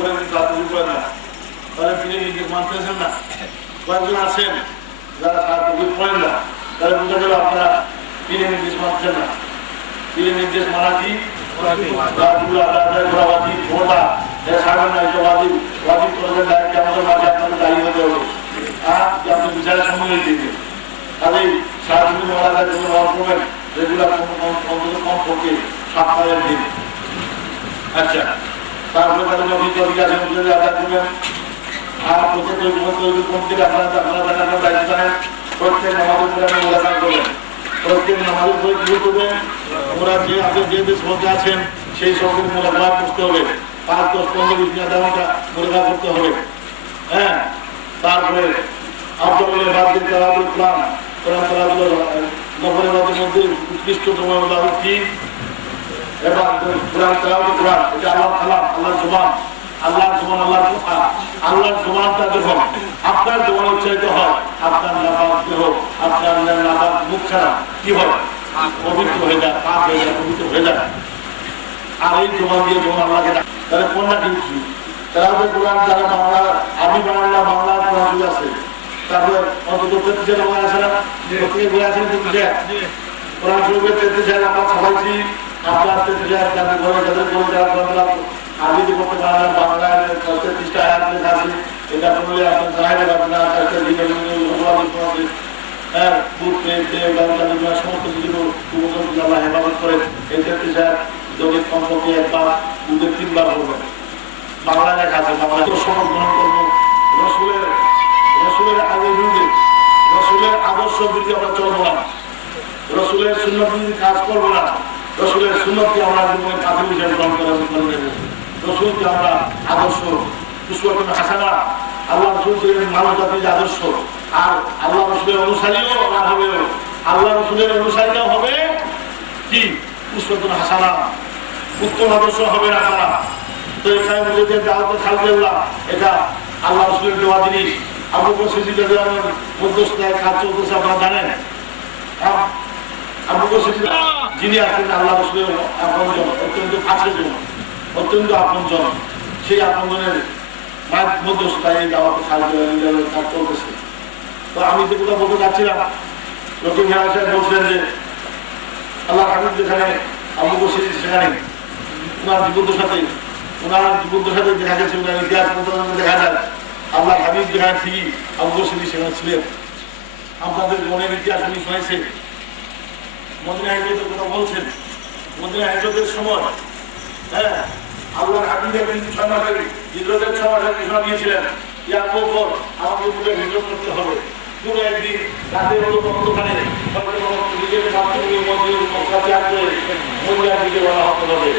করে কিন্তু আপনি করেন না, তাহলে তিনি নিজে মানতেছেন না। কয়েকজন আছেন যারা তাকে পড়েন না, তাহলে বুঝা গেল আপনারা তিনি নির্দেশ মানছেন না। তিনি নির্দেশ মানা কি আপনি বিচারের সময় দিবেন, তাহলে সারাদিন মারা যায় করবেন রেগুলার অন্তত কম পক্ষে সপ্তাহের দিন। আচ্ছা, তারপরে তাদের নদী আদায় করবেন। আর প্রত্যেক আপনারা দায়িত্ব জানেন, প্রত্যেক নামাজের মোলাকাত করবেন। প্রত্যেক নামাজের উপরে কি করবেন, ওরা যে আপনি যে দেশ মধ্যে আছেন সেই সঙ্গে মোলাকাত করতে হবে। 5, 10, 15, 20 মিনিট ঘন্টা মোলাকাত করতে হবে। হ্যাঁ, তারপরে আপনাদের বাদে তারাবুল কোরআন তারাবুল নফরের মধ্যে উৎকৃষ্টতম হলো কি এবং কোরআন তালাওয়াত কোরআন, এটা আল্লাহর কালাম, আল্লাহর জবান, আল্লাহর জবান, আল্লাহর কথা। আল্লাহর জবানটা যখন আপনার জবান উচ্চারিত হয়, আপনার নাপাক দেহ, আপনার নাপাক মুখ ছাড়া কি হয়, পবিত্র হয়ে যায়, পাক হয়ে যায়, পবিত্র হয়ে যায়। আর এই জবান দিয়ে যখন আল্লাহকে ডাকে, তাহলে কোনটা কিছু তারাবুল কোরআন যারা বাংলা আরবি বাংলা বাংলা কোরআন আছে, তারপরে অন্তত 33 নাম্বার আছে না, প্রত্যেকে বই আছে 33 কোরআন শরীফের 33 আমরা ছাপাইছি। আপনার 33 যাদের ঘরে যাদের ঘরে যারা আরবিতে করতে পারেন না, বাংলায় 33টা আয়াত লেখা আছে। এটা পড়লে আপনার জাহের আপনার একটা জীবন সমস্ত কিছু আল্লাহ হেফাজত করে। এই 33 যদি কমপক্ষে একবার 3বার করবেন। বাংলা লেখা আছে, বাংলা শপথ গ্রহণ করবো রসুলের আগে বিরুদ্ধে, রসুলের আদর্শ বিরুদ্ধে আমরা চলবো না, রসুলের সুন্নত বিরুদ্ধে কাজ করবো না, রসুলের সুন্নতকে আমরা জীবনে কাছে হিসেবে গ্রহণ করে নেব। রসুলকে আমরা আদর্শ উসওয়াতুন হাসানাহ, আল্লাহ রসুল ছিলেন মানব জাতির আদর্শ। আর আল্লাহ রসুলের অনুসারীও না হবেও, আল্লাহ রসুলের অনুসারীরাও হবে কি উসওয়াতুন হাসানাহ, উত্তম আদর্শ হবে না তারা। তো এখানে দাওয়াতুল খালকিল্লাহ এটা আল্লাহ রসুলের দেওয়া জিনিস। আবু বকর সিদ্দিক মধ্যস্থায় কাজ চলতেছে, আপনারা জানেন। আবু বকর সিদ্দিক যিনি আছেন আল্লাহ রসুলের আপনজন, অত্যন্ত কাছের জন, অত্যন্ত আপনজন, সেই আপনজনের মধ্যস্থায় এই দাওয়াতুল খালকিল্লাহ কাজ চলতেছে। তো আমি যে কথা বলতে চাচ্ছিলাম, রকিব মিয়া সাহেব বলছিলেন যে আল্লাহ হাবিব যেখানে আবু বকর সিদ্দিক সেখানে ওনার জীবনের সাথে দেখা গেছে, ওনার ইতিহাস দেখা যায় আল্লাহ হাবিব যেখানে ঠিকই আবু বকর সিদ্দিক সেখানে ছিলেন। আপনাদের মনের ইতিহাস উনি শুনেছে, মদিনা হিজরতের কথা বলছেন। মদিনা হিজরতের সময় হ্যাঁ আল্লাহর হাবিব কিন্তু 6 মাসের হিজরতের 6 মাসের ঘোষণা দিয়েছিলেন, ইয়া কওম আমাকে বলে হিজরত করতে হবে। পুরো একদিন রাতে হলো অন্ধকারে নিজের মাতৃভূমি মক্কা ত্যাগ করে মদিনার দিকে রওনা হতে হবে।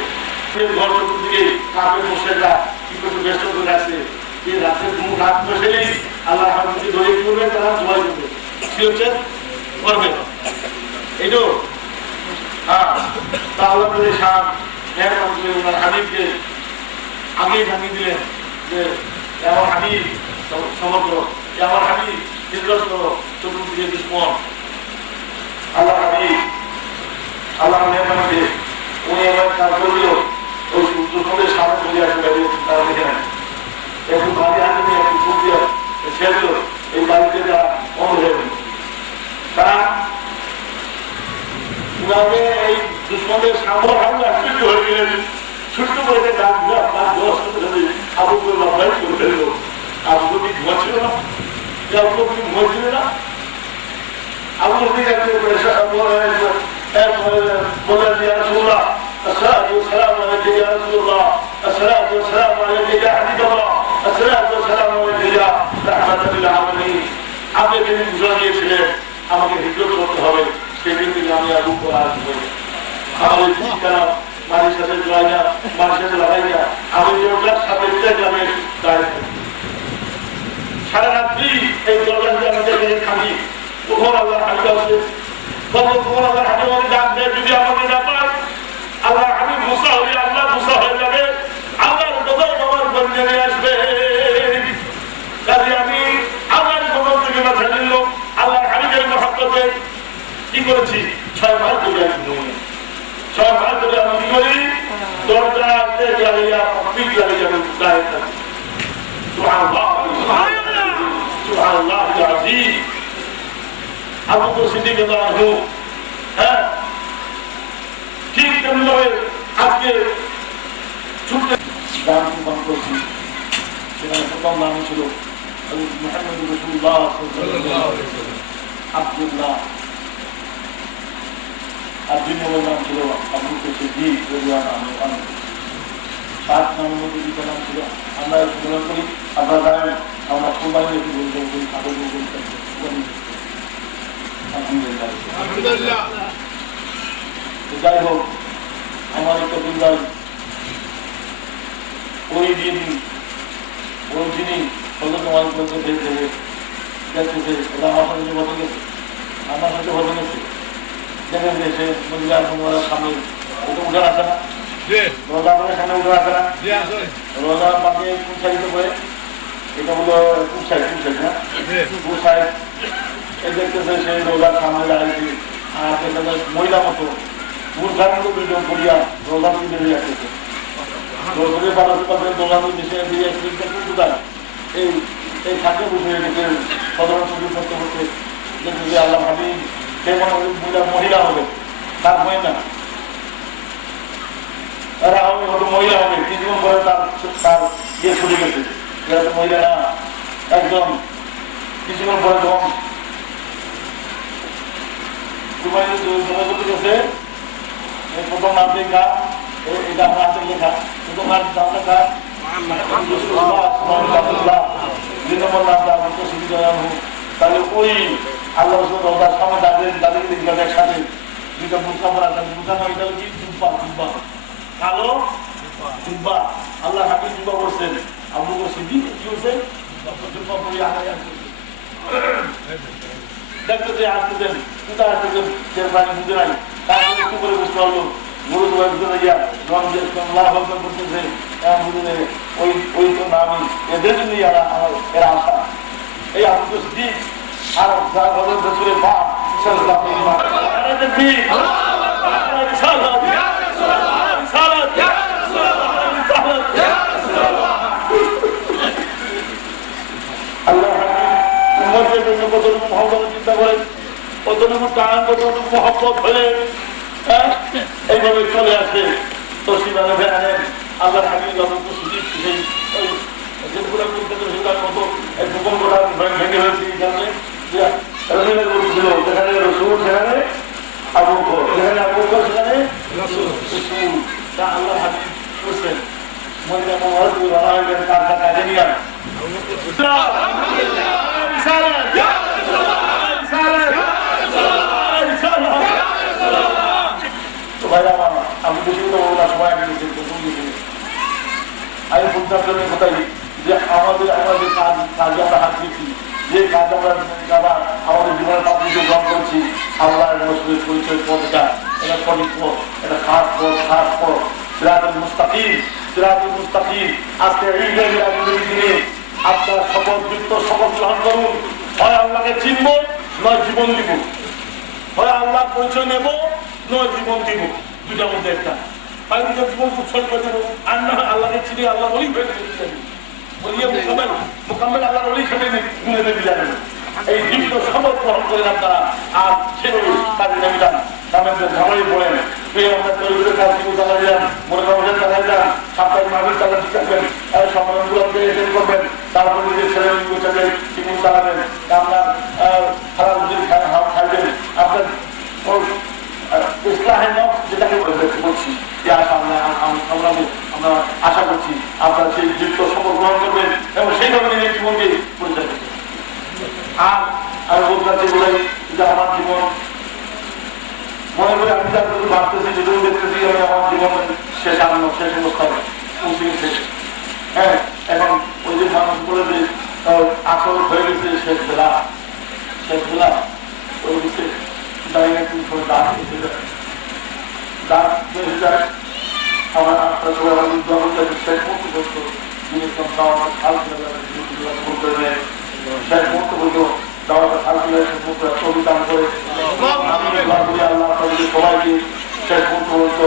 ঘর চতুর্দিকে কাফের মুশরিকরা কি করতে ব্যস্ত করে আছে, যে রাতের ঘুম রাত বসেই আল্লাহ হাবিবকে ধরে করবে, তারা জবাই করবে, কি হচ্ছে করবে এইটো। হ্যাঁ, তা আল্লাহ করে সাহেব মেহরবানি করে ওনার হাবিবকে আগেই জানিয়ে দিলেন যে আমার হাবিব সমগ্র, আমার হাবিব হিজরত করো, চতুর্দিকে দুশ্মন। আল্লাহ হাবিব আল্লাহ মেহরবানিতে উনি এবার কাজ করল, ওই দুশ্মনের সামনে চলে আসবে, তারা দেখে নেন একটু বাড়ি হাতে নিয়ে একটু ফুল দিয়ে ছেড়ে দিল, এই বাড়িতে যা বন্ধ হয়ে গেল। তারা এই দুশ্মনের সামনে আশ্চর্য হয়ে গেলেন, ছোট্ট করে ডাক দিল, আপনার দোষ আবু লড়াই করে ফেলল। আবু কি ঘুমাচ্ছিল না, আবু কি ঘুমাচ্ছিল না, আবু বললেন ইয়া রাসূলুল্লাহ আসসালাতু ওয়াসসালামু আলাইকা ইয়া রাসূলুল্লাহ, আসসালাতু ওয়াসসালামু আলাইকা ইয়া হাবিবাল্লাহ, আসসালাতু ওয়াসসালামু আলাইকা ইয়া রাহমাতাল লিল আলামিন। আপনি যিনি ঘোষণা দিয়েছিলেন আমাকে হিজরত করতে হবে, সেদিন থেকে আমি আর রূপ আসবো। আমার ঠিকানা মাঝে সাথে জয় না, মাঝে সাথে লড়াই না, আমি দরজার সাথে গ্রামে দাঁড়িয়ে থাকি। সারা রাত্রি এই দরজার আমাদের থাকি, কখন আল্লাহ হাবিব আসবে, কখন আল্লাহ হাবিব আমাকে ডাক দেয়। যদি আমাকে না পায় আল্লাহ হাবিব মুসা হয়ে আল্লাহ মুসা হয়ে যাবে, আল্লাহর কদম আমার বন্ধে নিয়ে আসবে। কাজে আমি আল্লাহর কদম থেকে মাথা নিল, আল্লাহর হাবিবের মহব্বতে কি করেছি, 6 মাস ধরে আমি 6 মাস ধরে আমি কি করি, দরজাতে জ্বালিয়ে পিঠ জ্বালিয়ে আমি দাঁড়িয়ে থাকি। রাদিয়াল্লাহু আনহু, হ্যাঁ ঠিক তেমনভাবে আজকে ছুটে গান কুরবান করছি। সেখানে প্রথম নাম ছিল মুহাম্মদ রাসূলুল্লাহ সাল্লাল্লাহু আলাইহি ওয়াসাল্লাম আব্দুল্লাহ, আর দুই নম্বর নাম ছিল আবু বকর সিদ্দিক রাদিয়াল্লাহু আনহু। 7 নামের মধ্যে দুটো নাম ছিল। আমরা স্মরণ করি, আপনারা জানেন আমরা কোরবানি একটু বলতে বলি, আদর বলতে আলহামদুলিল্লাহ। যাই হোক, আমার একটা বিন্দাল ওই দিনই হজরত ওয়াজ করতে দেখতেছে, ওরা আমার সাথে বসে গেছে, আমার সাথে বসে গেছে, দেখেন যে সে মহিলার সামনে ওটা উঠে আসে না, রোজা করে সামনে উঠে আসে না, রোজা পাকে কুসাইতে করে, এটা হলো কুসাই না, কুসাই এই দেখতেছে সেই রোজার সামনে দাঁড়িয়েছে, আর মহিলা মতো মূর্খার মতো দুজন করিয়া রোজা তুলে দিয়ে আসতেছে। রোজের 12 দোলানো দেশে দিয়ে কোথায় এই থাকে বুঝে গেছে সাধারণ শুরু করতে করতে দেখতে যে আল্লাহ ভাবি সে মহিলা হবে, তার হয় না, এরা হবে হয়তো মহিলা হবে, কিছুক্ষণ পরে তার ইয়ে ছুটে গেছে, এরা তো মহিলা না, একদম কিছুক্ষণ পরে যখন গেছে প্রথম নাম লেখা, এটা আমার হাতে লেখা, প্রথম নাম লেখা তাহলে ওই আল্লাহ রোজার সামনে দাঁড়িয়ে একসাথে দুইটা মুখা পড়া মুখা নয়, এটা কি জুব্বা কালো জুব্বা, আল্লাহ হাবিব জুব্বা করছেন, আবু বকর সিদ্দিক কি হচ্ছে জুব্বা পরে আগায় দেখতেছে আসতেছেন, কোথায় আসতেছেন সে প্রাণী বুঝে নাই, তারপরে একটু করে বুঝতে পারলো গরু তোমার ভিতরে গিয়া করতেছে, ওই তো নামই এদের জন্য এরা আসা, এই আবু বকর সিদ্দিক আর হযরত রাসূলের বাপ সাল্লাল্লাহু আলাইহি ওয়াসাল্লাম চিন্তা করেন, কতটুকু টান কতটুকু মহব্বত হলে এইভাবে চলে আসে। তো সেভাবে ভেঙে আল্লাহ হাবিব যতটুকু সুযোগ যেগুলো মতো গোপন করা ভেঙে হয়েছে এই কারণে ছিল, যেখানে রসুল সেখানে আবু বকর, যেখানে আবু বকর সেখানে রসুল, তা আল্লাহ হাবিব করছেন মহিলা বলা হয়ে গেছে তার কাজে নিয়ে আমি বেশি কথা সবাই আগে আমি বুঝতাম কোথায় যে আমাদের কাজে আমরা হাত দিচ্ছি, যে কাজ আমরা আমাদের জীবনের পাত্রীকে গ্রহণ করছি, আল্লাহ রসুলের পরিচয় পথটা এটা সঠিক পথ, এটা খাস পথ সিরাতুল মুস্তাকিম। আজকে এই দিনে আপনার শপথযুক্ত শপথ গ্রহণ করুন, হয় আল্লাহকে চিনব নয় জীবন দিব, হয় আল্লাহ পরিচয় নেব নয় জীবন দিব, দুটার মধ্যে একটা, হয় দুটো জীবন উৎসর্গ করে দেবো, আর না আল্লাহকে চিনি আল্লাহ বলেই বলিয়ে মোকাম্মেল আল্লাহ বলেই সেটা গুনে নেবে যাবেন। এই দীর্ঘ শপথ গ্রহণ করেন আপনারা, আর সেভাবে তাদের নেবেন ঝামেলাই পড়েন, আমরা তৈরির কাজ কিন্তু চালা যান, মনে করেন চালা যান, সাপ্তাহিক মাহফিল চালা শিখাবেন, সম্মেলনগুলোকে এটেন্ড করবেন, তারপরে নিজের ছেলেমেয়েগুলো চাইলে চিকুন চালাবেন, আপনার খারাপ যদি খাইবেন, আপনার ইসলাহের নফস যেটাকে করছি আমরা আশা করছি আপনারা সেই দীর্ঘ শপথ গ্রহণ করবেন এবং সেইভাবে নিজের জীবনকে পরিচয় করবেন। আর আমি বলতে চাচ্ছি বলাই যে আমার জীবন মনে করে আমি যা ভাবতেছি যেগুলো দেখতেছি আমি আমার জীবন শেষ অবস্থায় পৌঁছে গেছে। হ্যাঁ, এখন ওই যে মানুষ বলে যে আসল হয়ে গেছে শেষ বেলা ওই গেছে দাঁড়িয়ে দাঁত এসে যায় আমার আপনার সবাই আমার জগৎটা শেষ মুহূর্ত করতো জিনিস শেষ মুহূর্ত করতো দাওয়াটা অভিযান করে আল্লাহ সবাইকে শেষ মুহূর্ত পর্যন্ত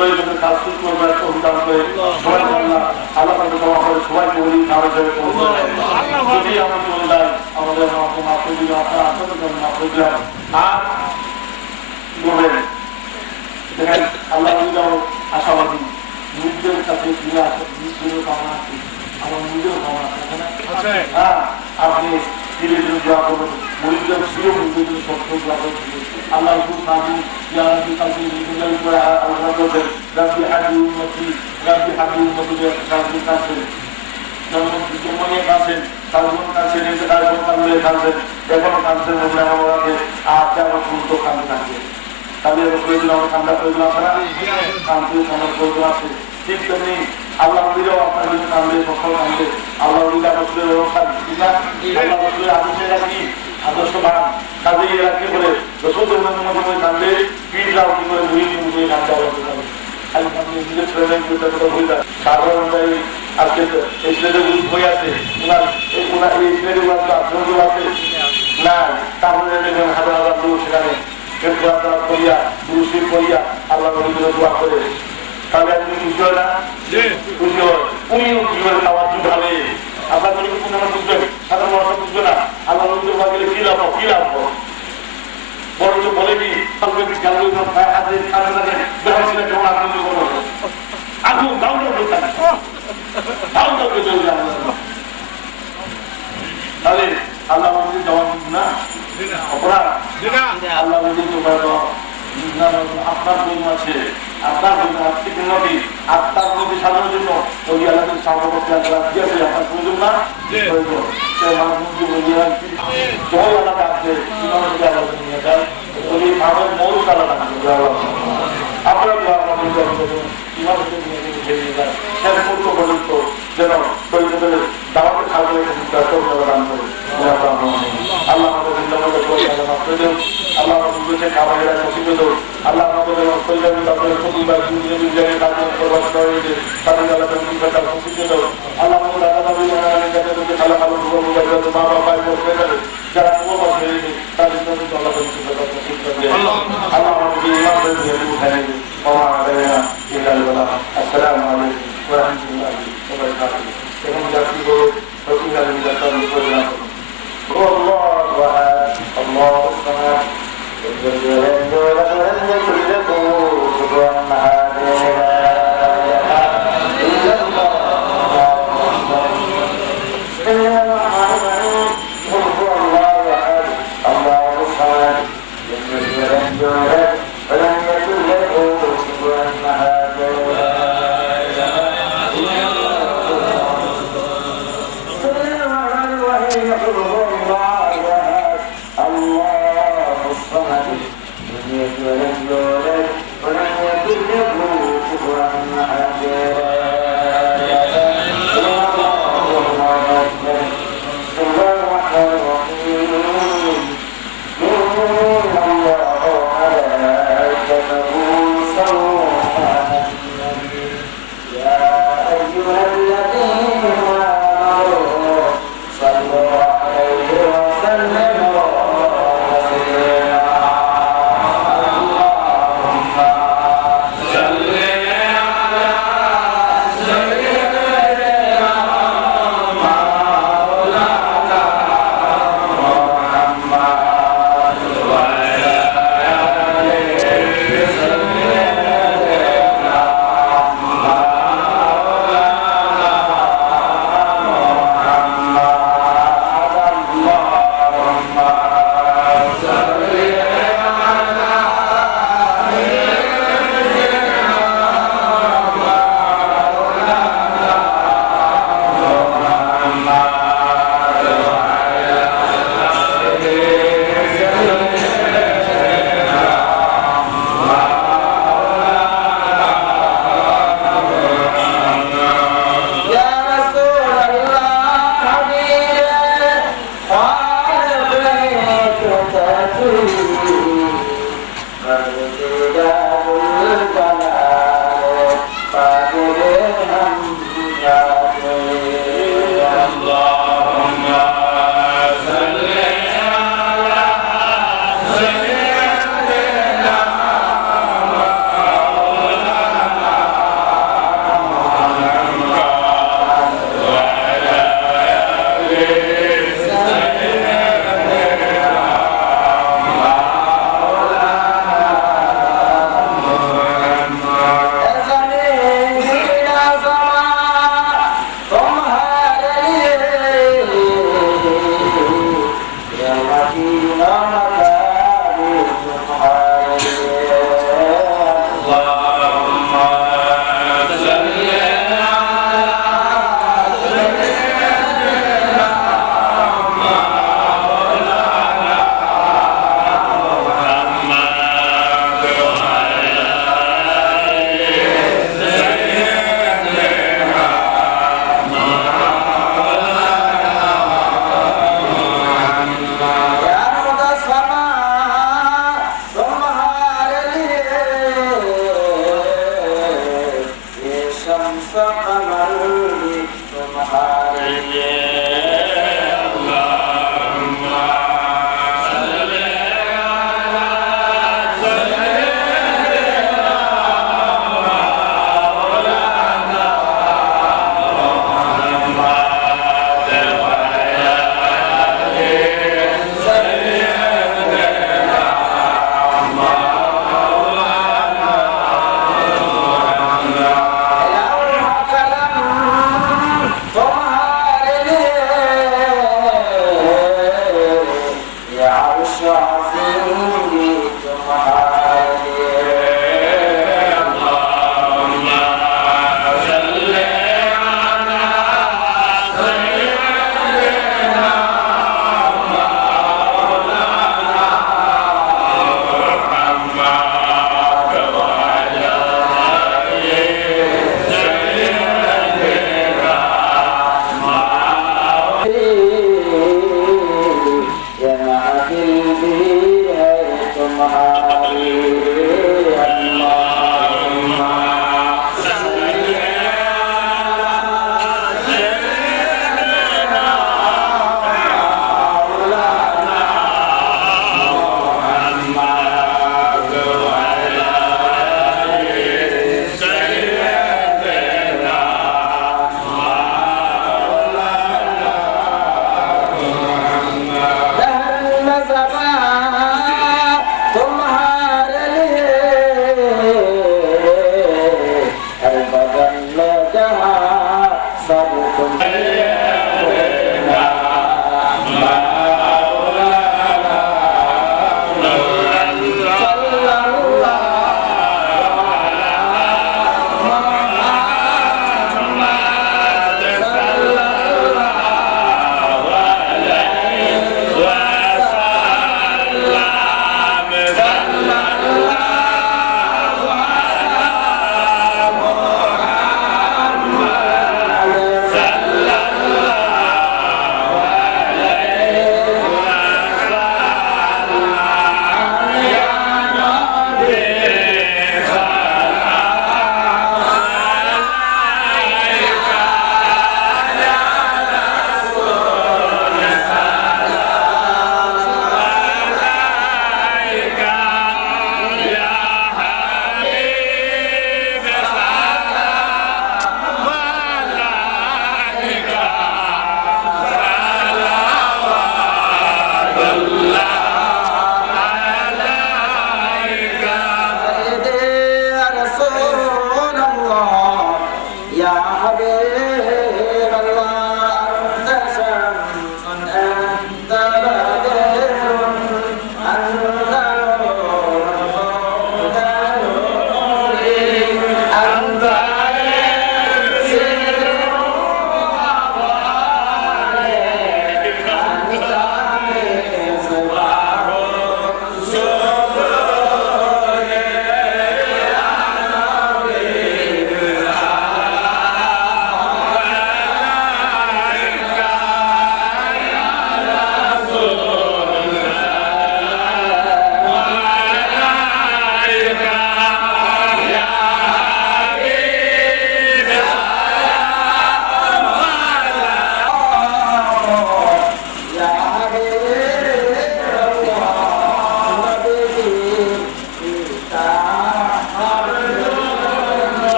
প্রয়োজনের কাজ শুরু করবে অনুদান করে সবাই আল্লাহ আল্লাহ তাকে ক্ষমা করে সবাইকে বলি যদি আমরা চলে যাই আমাদের মাফ করে দিলাম আপনার আপনাদের জন্য মাফ করে দিলাম আর বলবেন দেখেন আল্লাহ আশাবাদী নিজেদের কাছে ফিরে আসে নিজেরও কামনা আছে আমার নিজেরও কামনা আছে হ্যাঁ আপনি ধীরে ধীরে দোয়া করবেন মরিদের ফিরে মরিদের সত্য দোয়া করবেন আল্লাহ সুবহানাহু ইয়া রাব্বি কালবি বিল্লাহি ওয়া আল্লাহ বলেন রাব্বি হাদি উম্মতি রাব্বি হাদি উম্মতি রাব্বি কাছে যেমন মনে কাছেন কালবন কাছেন কালবন কালবে কাছেন এখনো কাছেন মনে আমাকে আর যারা শুনতো কান্দে থাকে তাহলে প্রয়োজন আমার কান্দা প্রয়োজন আছে না কান্দে আমার প্রয়োজন আছে ঠিক তেমনি আল্লাহ নবীরাও আপনার জন্য কান্দে সফল কান্দে আল্লাহ নবীরা রসুলের ব্যবস্থা ঠিক না আল্লাহ রসুলের আদেশের কি আদর্শবান কাজে এরা কি বলে রসুলের মধ্যে কান্দে পীররাও কি করে মুড়ি মুড়িয়ে কান্দে আল্লাহ কান্দে নিজের ছেলেদের হয়ে যায় সাধারণ অনুযায়ী আজকে এই ছেলেদের বই আছে ওনার এই ছেলেদের আছে না তারপরে হাজার হাজার লোক সেখানে করিয়া দুরুশির করিয়া আল্লাহ নবীর দোয়া করে তাহলে আপনি খুশি হয় না খুশি হয় উনিও কি করে খাওয়া কি ভাবে আপনার কোনো কিছু মনে বুঝবেন সাধারণ মানুষ বুঝবে না আল্লাহ নবীর দোয়া গেলে কি লাভ কি লাভ বরঞ্চ বলে কি কেমন আনন্দ করবো আগুন দাউদা তাহলে আল্লাহ নবীর দেওয়া না অপরাধ আল্লাহ নবীর আপনার জন্য আছে আপনার জন্য আর্থিক উন্নতি আপনার উন্নতি সাধনের জন্য ওই আল্লাহ সামগ্রী আপনার প্রয়োজন না প্রয়োজন জয় আলাদা আছে নিয়ে যায় ওই ভাবের মৌল আলাদা আপনার শেষ মুহূর্ত পর্যন্ত যেন প্রয়োজনের দাওয়াতে খাবে দান করে আল্লাহ আমাদের আল্লাহ আমাদের খাবারের শিখে দেব আল্লাহ আমাদের তাদের শিখে দেব আল্লাহ আমাদের মা বাবা যারা উপবাস হয়েছে তাদের জন্য আল্লাহ আল্লাহ আমাদেরকে ইমামদের আসসালামু আলাইকুম ওয়া রাহমাতুল্লাহি ওয়া বারাকাতুহু এবং জাতি বড় রসুল আলাইহিস সালাম প্রয়োজন والله أحد الله الصمد لم يلد ولم يكن له كفوا أحد إلا الله قل هو الله أحد الله الصمد لم يلد ولم يولد ولم يكن له كفوا أحد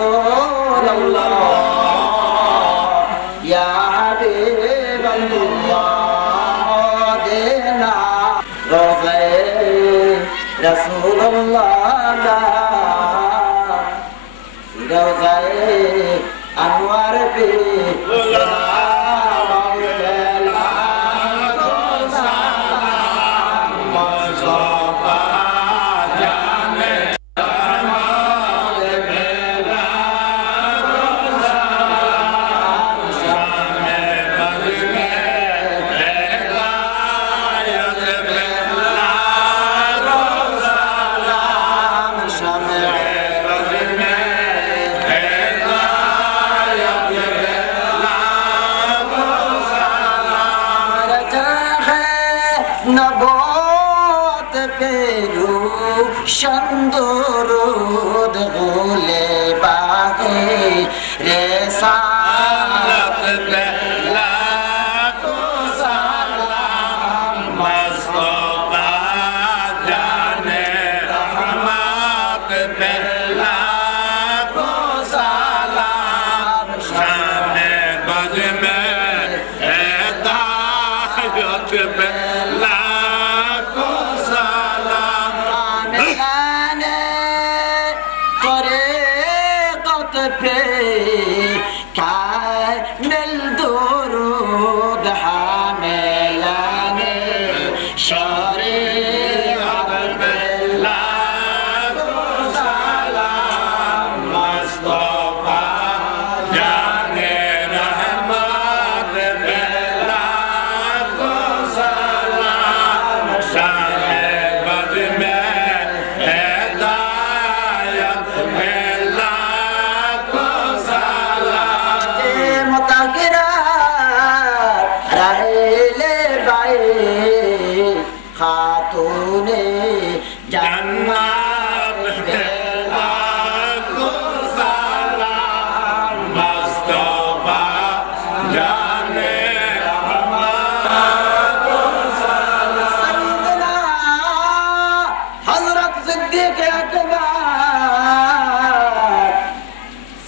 رسول الله يا حبيب الله دینا روزے رسول اللہ روزے انوار پہ نبات پیرو شندرود غول باغی رسالت بلا کو سلام مصطفی جانے رحمت بلا کو سلام شان بز میں ہدایت بلا كامل درود حاملان شريعة بالله سلام مصطفى جاني رحمة بالله سلام شان بزمه هداية بالله खातूने जन्नत बेला को सलाम मुस्तफा जाने रहमत को सलाम सैयदना हजरत सिद्दीक अकबर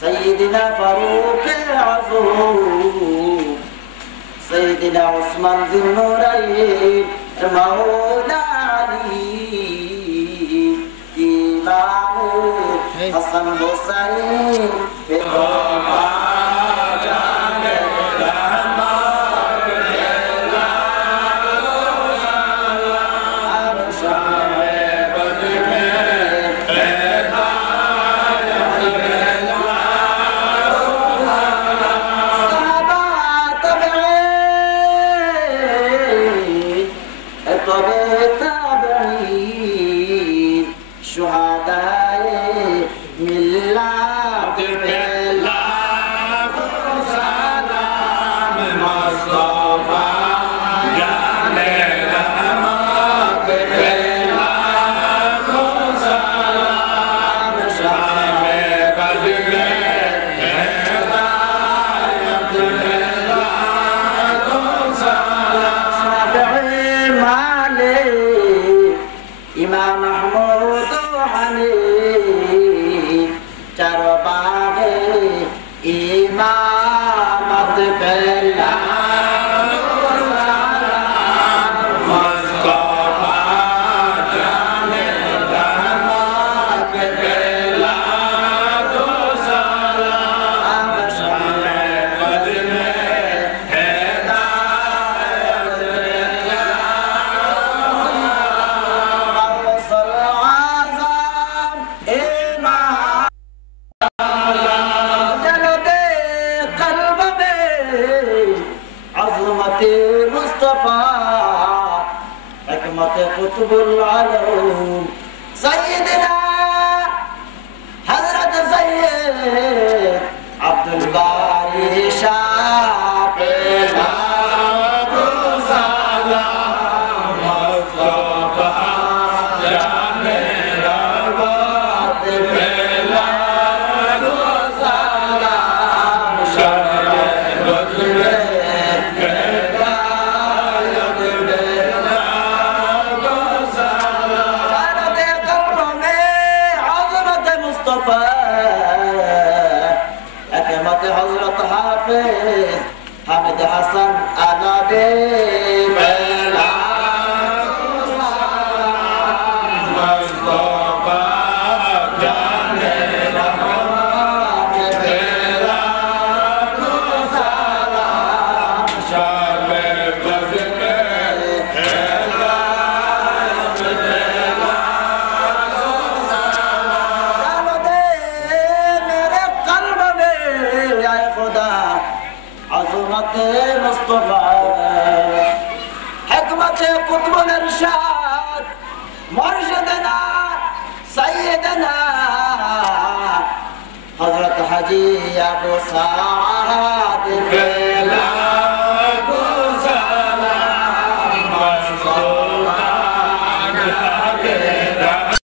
सैयदना फारूक आज़म सैयदना उस्मान ज़ुन्नूरैन मौला अली इमाम हसन हुसैन जाने रहमत बेला शान बद में हदायत बेला सहाबा ताबईन शुहदाए मिल्लत बेला सलाम मुस्तफा जाने रहमत बेला सलाम शान बद में हदायत बेला सलाम इमाम महमूद हनीफ चरबागे इमामत बेला सलाम मुस्तफा जाने रहमत बेला सलाम शान बद में हदायत बेला मुस्तफा हिकमत कुतुबुल आलम सैयदना हजरत सैयद अब्दुल बारी शाह पेला को सलाम मुस्तफा जाने रहमत बेला को सलाम शान बद में मुस्तफा हाफिज हामिद हसन अनबी बेला कुतुबुल इरशाद मुर्शिदना सैयदना हजरत हाजी अबू सा